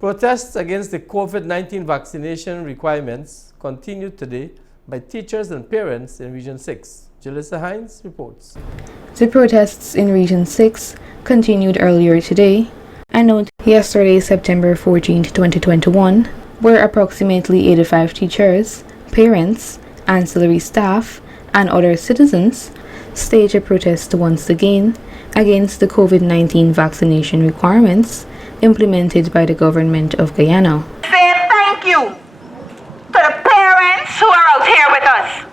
Protests against the COVID-19 vaccination requirements continued today by teachers and parents in Region 6. Jalissa Hines reports. The protests in Region 6 continued earlier today, and note yesterday, September 14, 2021, where approximately 85 teachers, parents, ancillary staff, and other citizens staged a protest once again against the COVID-19 vaccination requirements implemented by the government of Guyana. Say thank you to the parents who are out here with us.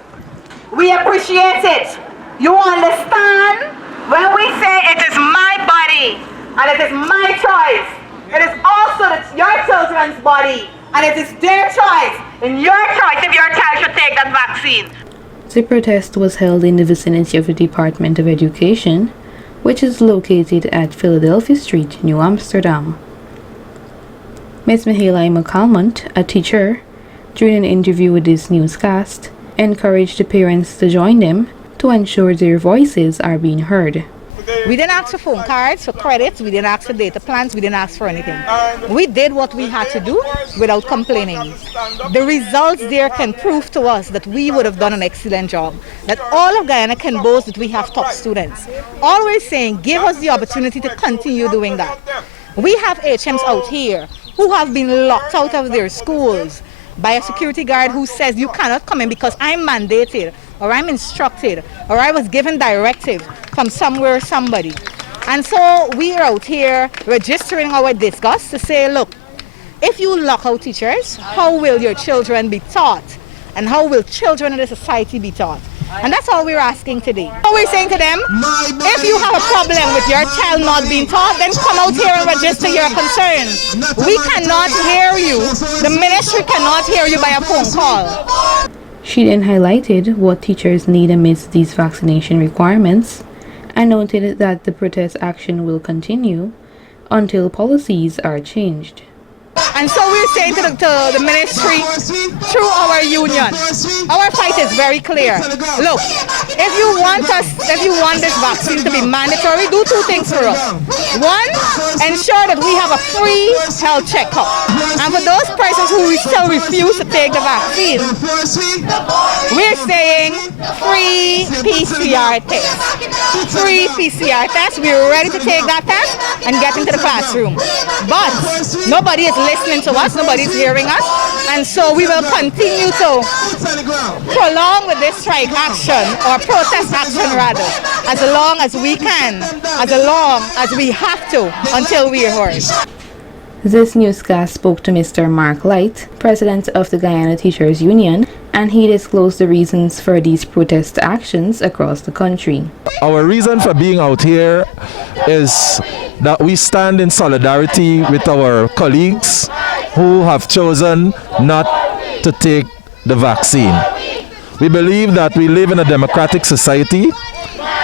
We appreciate it. You understand when we say it is my body and it is my choice. It is also your children's body and it is their choice and your choice if your child should take that vaccine. The protest was held in the vicinity of the Department of Education, which is located at Philadelphia Street, New Amsterdam. Ms. Mihaela McCalmont, a teacher, during an interview with this newscast, encouraged the parents to join them to ensure their voices are being heard. We didn't ask for phone cards, for credits, we didn't ask for data plans, we didn't ask for anything. We did what we had to do without complaining. The results there can prove to us that we would have done an excellent job, that all of Guyana can boast that we have top students. Always saying, give us the opportunity to continue doing that. We have HMs out here who have been locked out of their schools by a security guard who says you cannot come in because I'm mandated or I'm instructed or I was given directive from somewhere or somebody. And so we are out here registering our disgust to say, look, if you lock out teachers, how will your children be taught? And how will children in the society be taught? And that's all we're asking today. So we're saying to them, if you have a problem with your child not being taught, then come out here and register your concern. We cannot hear you. The ministry cannot hear you by a phone call. She then highlighted what teachers need amidst these vaccination requirements and noted that the protest action will continue until policies are changed. And so we're saying to the ministry, through our union, our fight is very clear. Look, if you want this vaccine to be mandatory, do two things for us. One, ensure that we have a free health checkup. And for those persons who still refuse to take the vaccine, we're saying free PCR test. Free PCR test. We're ready to take that test and get into the classroom. But nobody is listening to us, nobody's hearing us, and so we will continue to prolong with this strike action, or protest action rather, as long as we can, as long as we have to, until we are heard. This newscast spoke to Mr. Mark Light, president of the Guyana Teachers Union, and he disclosed the reasons for these protest actions across the country. Our reason for being out here is that we stand in solidarity with our colleagues who have chosen not to take the vaccine. We believe that we live in a democratic society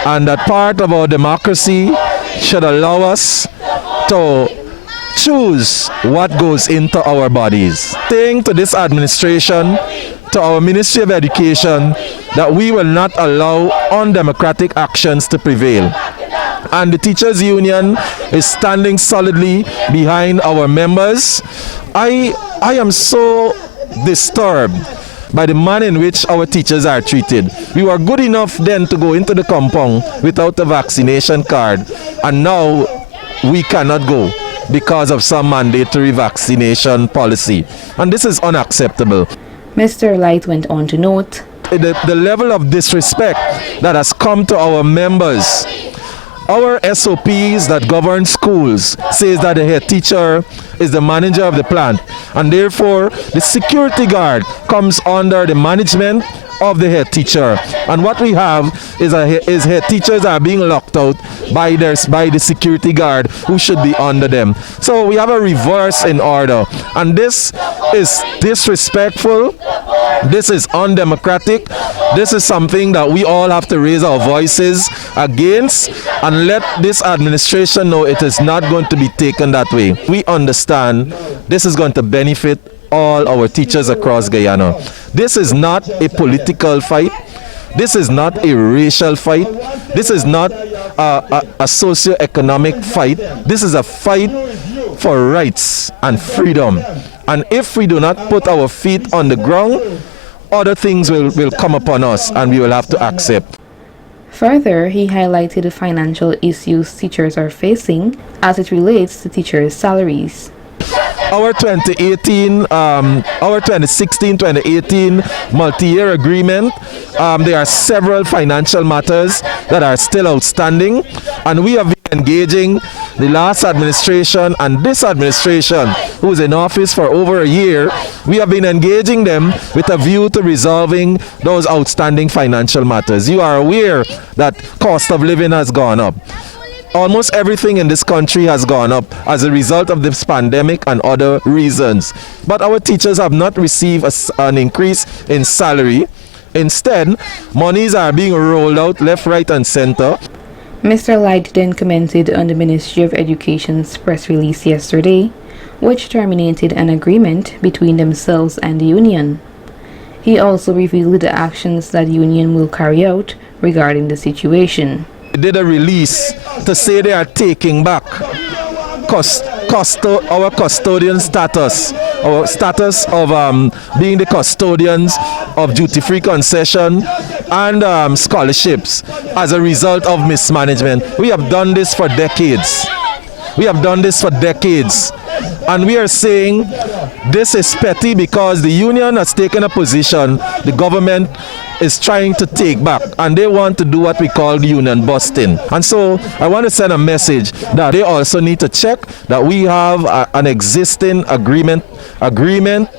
and that part of our democracy should allow us to choose what goes into our bodies. Saying to this administration, to our Ministry of Education, that we will not allow undemocratic actions to prevail. And the Teachers Union is standing solidly behind our members. I am so disturbed by the manner in which our teachers are treated. We were good enough then to go into the compound without a vaccination card, and now we cannot go because of some mandatory vaccination policy. And this is unacceptable. Mr. Light went on to note, the level of disrespect that has come to our members. Our SOPs that govern schools says that the head teacher is the manager of the plant, and therefore the security guard comes under the management of the head teacher. And what we have is head teachers are being locked out by the security guard who should be under them. So we have a reverse in order, and this is disrespectful. This is undemocratic. This is something that we all have to raise our voices against and let this administration know it is not going to be taken that way. We understand this is going to benefit all our teachers across Guyana. This is not a political fight. This is not a racial fight. This is not a socio-economic fight. This is a fight for rights and freedom. And if we do not put our feet on the ground, other things will come upon us and we will have to accept. Further, he highlighted the financial issues teachers are facing as it relates to teachers' salaries. Our 2016-2018 multi-year agreement, there are several financial matters that are still outstanding, and we have been engaging the last administration and this administration, who is in office for over a year. We have been engaging them with a view to resolving those outstanding financial matters. You are aware that cost of living has gone up. Almost everything in this country has gone up as a result of this pandemic and other reasons. But our teachers have not received an increase in salary. Instead, monies are being rolled out left, right, and center. Mr. Light then commented on the Ministry of Education's press release yesterday, which terminated an agreement between themselves and the union. He also revealed the actions that the union will carry out regarding the situation. They did a release to say they are taking back our custodian status, our status of being the custodians of duty-free concession and scholarships as a result of mismanagement. We have done this for decades. And we are saying this is petty because the union has taken a position the government is trying to take back, and they want to do what we call union busting. And so I want to send a message that they also need to check that we have an existing agreement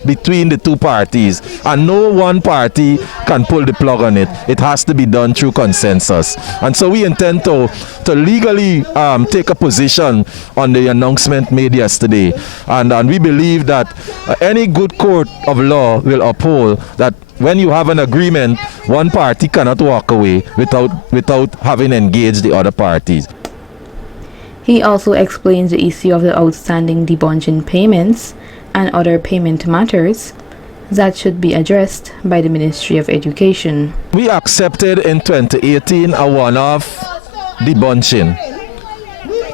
between the two parties, and no one party can pull the plug on it. It has to be done through consensus. And so we intend to legally take a position on the announcement made yesterday, and we believe that any good court of law will uphold that when you have an agreement, one party cannot walk away without having engaged the other parties. He also explains the issue of the outstanding debunching payments and other payment matters that should be addressed by the Ministry of Education. We accepted in 2018 a one-off debunching,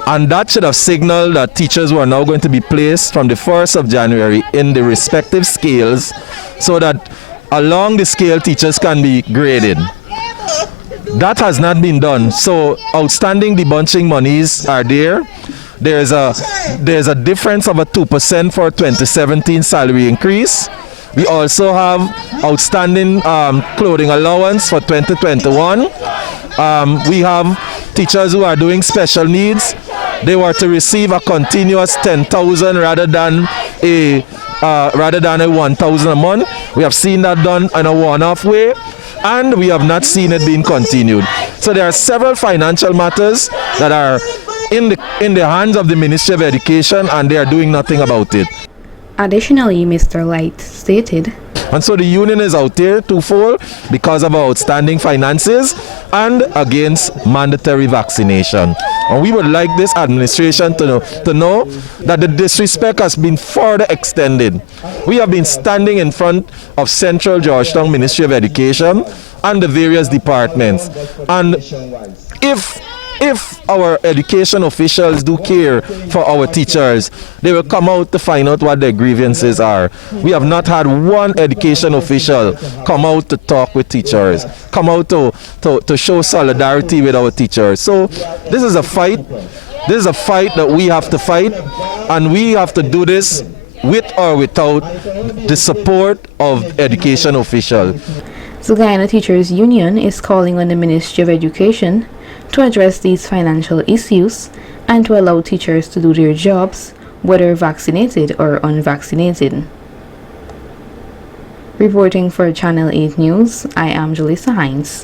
and that should have signaled that teachers were now going to be placed from the 1st of January in the respective scales so that along the scale teachers can be graded. That has not been done, so outstanding debunching monies are there. There's a difference of a 2% for 2017 salary increase. We also have outstanding clothing allowance for 2021. We have teachers who are doing special needs. They were to receive a continuous 10,000 rather than a 1,000 a month. We have seen that done in a one-off way, and we have not seen it being continued. So there are several financial matters that are in the hands of the Ministry of Education, and they are doing nothing about it. Additionally, Mr. Light stated, and so the union is out there twofold because of our outstanding finances and against mandatory vaccination. And we would like this administration to know that the disrespect has been further extended. We have been standing in front of Central Georgetown Ministry of Education and the various departments. And if our education officials do care for our teachers, they will come out to find out what their grievances are. We have not had one education official come out to talk with teachers, come out to show solidarity with our teachers. So this is a fight. This is a fight that we have to fight, and we have to do this with or without the support of education officials. The Guyana Teachers Union is calling on the Ministry of Education to address these financial issues and to allow teachers to do their jobs, whether vaccinated or unvaccinated. Reporting for Channel 8 News, I am Jalissa Hines.